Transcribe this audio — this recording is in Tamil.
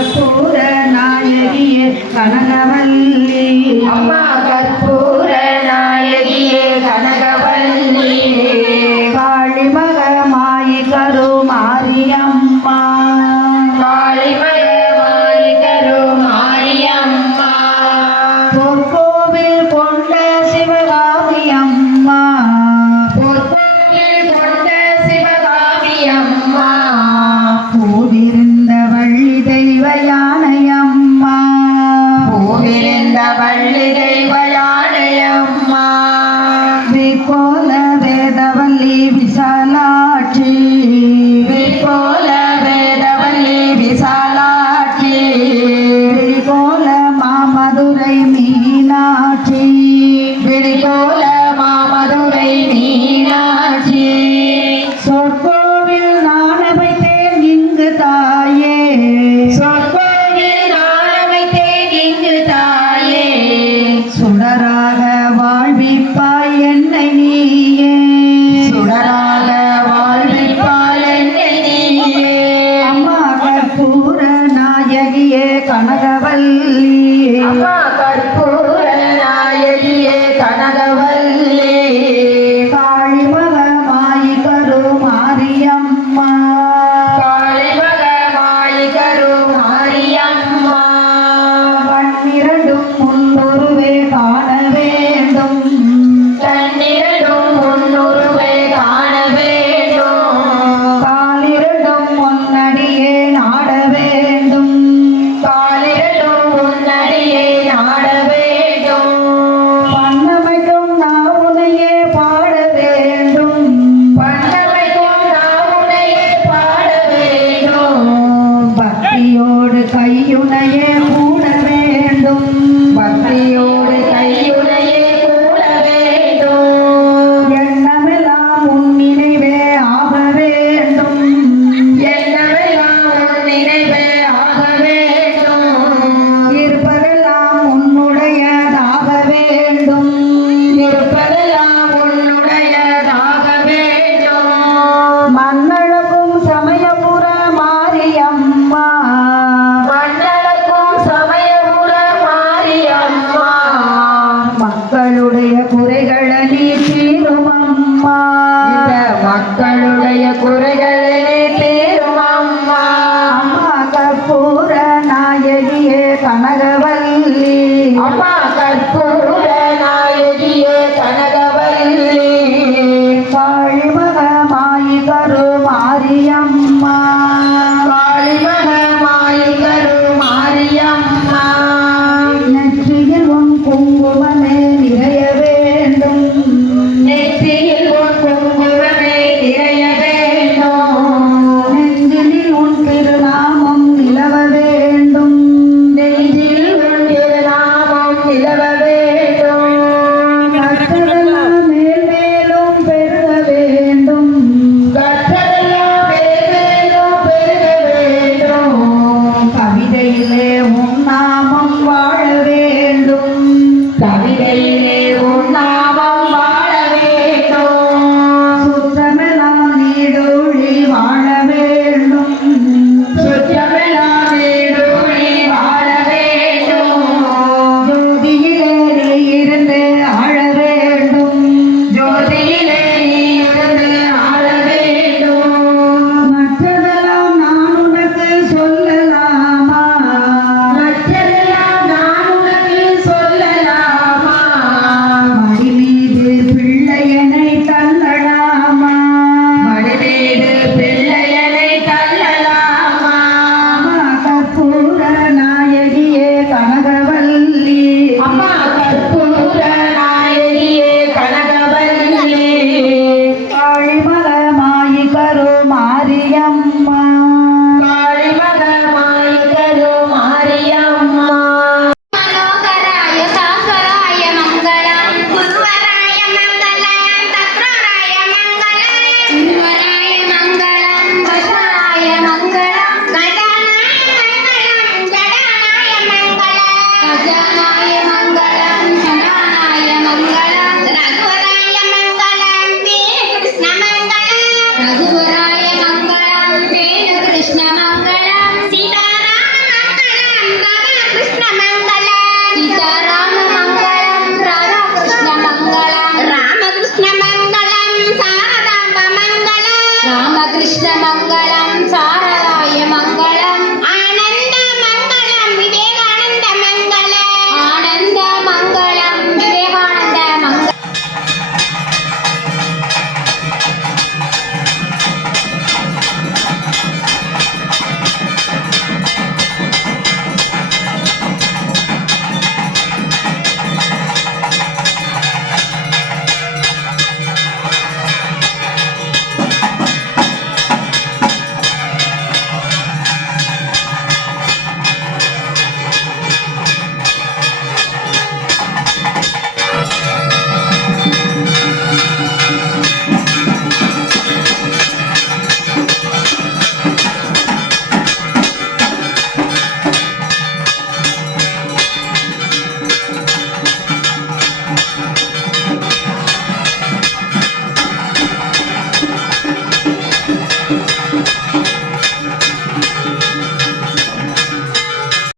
கற்பூர நாயகியே கனகவல்லி. அம்மா கற்பூர நாயகியே கனகவல்லி. காளிமக மாயி கரு மாரியம்மா காளிமக Apa? Amor.